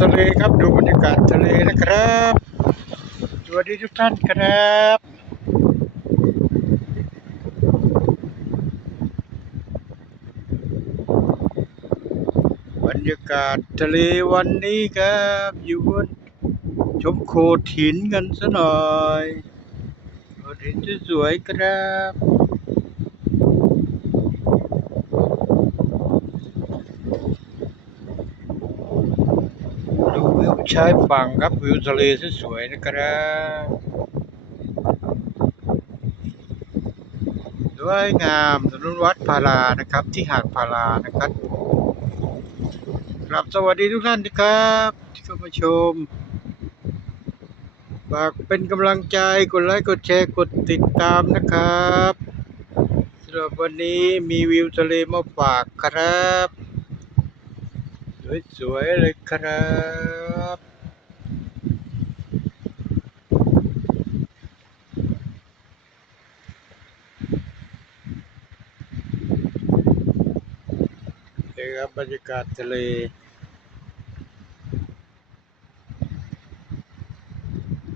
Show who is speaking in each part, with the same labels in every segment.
Speaker 1: มาเที่ยวทะเลครับดูบรรยากาศทะเลนะครับสวัสดีทุกท่านครับบรรยากาศทะเลวันนี้ครับอยู่บนชมโขดหินกันซะหน่อยโขดหินสวยๆครับ ดูวิว ชายฝั่งครับวิวทะเลสวยๆนะครับสวยงามถนนวัดพารานะครับ ที่หาดพารานะครับครับสวัสดีทุกท่านนะครับ ที่เข้ามาชมฝากเป็นกำลังใจกดไลค์กดแชร์กดติดตามนะครับสำหรับวันนี้มีวิวทะเลมาฝากครับ สวยๆเลยครับ นี่ครับบรรยากาศทะเล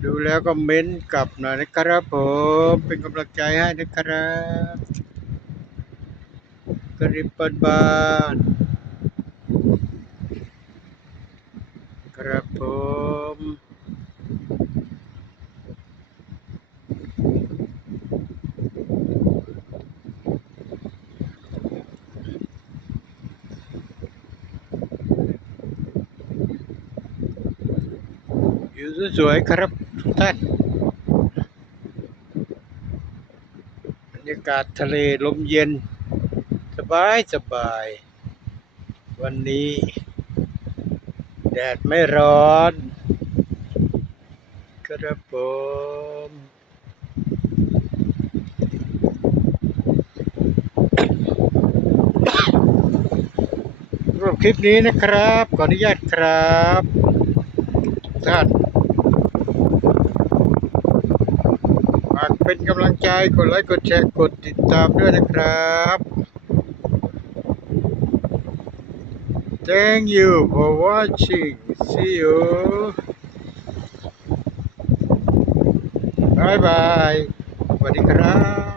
Speaker 1: ดูแล้วก็เม้นกลับหน่อยนะครับผมเป็นกำลังใจให้นะครับกริบบ้านบ้านๆครับผม อยู่สวยๆครับทุกท่านบรรยากาศทะเลลมเย็น สบายสบาย วันนี้ แดดไม่ร้อนครับผมสำหรับคลิปนี้นะครับ ขออนุญาตครับทุกท่าน ฝาก เป็นกำลังใจกดไลค์กดแชร์กดติดตามด้วยนะครับ Thank you for watching see you bye bye สวัสดีครับ